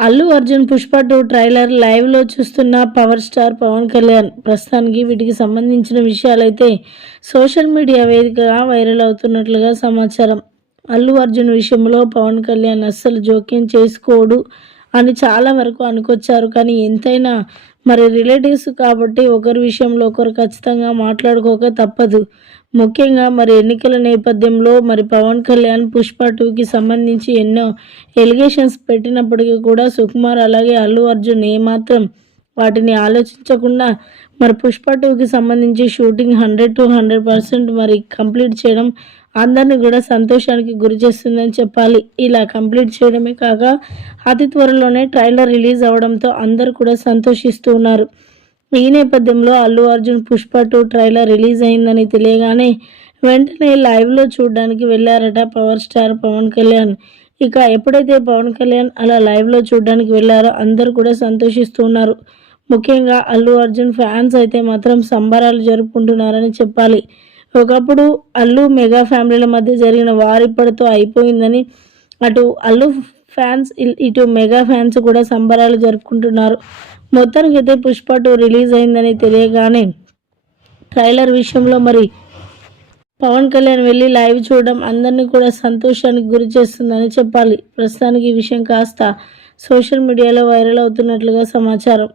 Allu Arjun 'Pushpa 2' trailer లైవ్‌లో చూస్తున్న power star Pawan Kalyan. ప్రస్తుతానికి వీటికి సంబంధించిన విషయాలైతే సోషల్ మీడియా వేదికగా వైరల్ అవుతున్నట్లుగా సమాచారం. అల్లు అర్జున్ విషయంలో పవన్ కళ్యాణ్ అస్సలు జోక్యం చేసుకోడు అని చాలా వరకు అనుకొచ్చారు. కానీ ఎంతైనా మరి రిలేటివ్స్ కాబట్టి ఒకరి విషయంలో ఒకరు ఖచ్చితంగా మాట్లాడుకోక తప్పదు. ముఖ్యంగా మరి ఎన్నికల నేపథ్యంలో మరి పవన్ కళ్యాణ్ 'పుష్ప 2'కి సంబంధించి ఎన్నో ఎలిగేషన్స్ పెట్టినప్పటికీ కూడా సుకుమార్ అలాగే అల్లు అర్జున్ ఏమాత్రం వాటిని ఆలోచించకుండా మరి 'పుష్ప 2'కి సంబంధించి షూటింగ్ 100% మరి కంప్లీట్ చేయడం అందరిని కూడా సంతోషానికి గురి చేస్తుందని చెప్పాలి. ఇలా కంప్లీట్ చేయడమే కాక అతి త్వరలోనే ట్రైలర్ రిలీజ్ అవ్వడంతో అందరూ కూడా సంతోషిస్తూ ఉన్నారు. ఈ నేపథ్యంలో అల్లు అర్జున్ 'పుష్ప 2' ట్రైలర్ రిలీజ్ అయిందని తెలియగానే వెంటనే లైవ్‌లో చూడడానికి వెళ్లారట పవర్ స్టార్ పవన్ కళ్యాణ్. ఇక ఎప్పుడైతే పవన్ కళ్యాణ్ అలా లైవ్‌లో చూడడానికి వెళ్లారో అందరూ కూడా సంతోషిస్తూ ఉన్నారు. ముఖ్యంగా అల్లు అర్జున్ ఫ్యాన్స్ అయితే మాత్రం సంబరాలు జరుపుకుంటున్నారని చెప్పాలి. ఒకప్పుడు అల్లు మెగా ఫ్యామిలీల మధ్య జరిగిన వార్ ఇప్పటితో అయిపోయిందని అటు అల్లు ఫ్యాన్స్ ఇటు మెగా ఫ్యాన్స్ కూడా సంబరాలు జరుపుకుంటున్నారు. మొత్తానికైతే 'పుష్ప 2' రిలీజ్ అయిందని తెలియగానే ట్రైలర్ విషయంలో మరి పవన్ కళ్యాణ్ వెళ్ళి లైవ్ చూడడం అందరినీ కూడా సంతోషానికి గురి చేస్తుందని చెప్పాలి. ప్రస్తుతానికి ఈ విషయం కాస్త సోషల్ మీడియాలో వైరల్ అవుతున్నట్లుగా సమాచారం.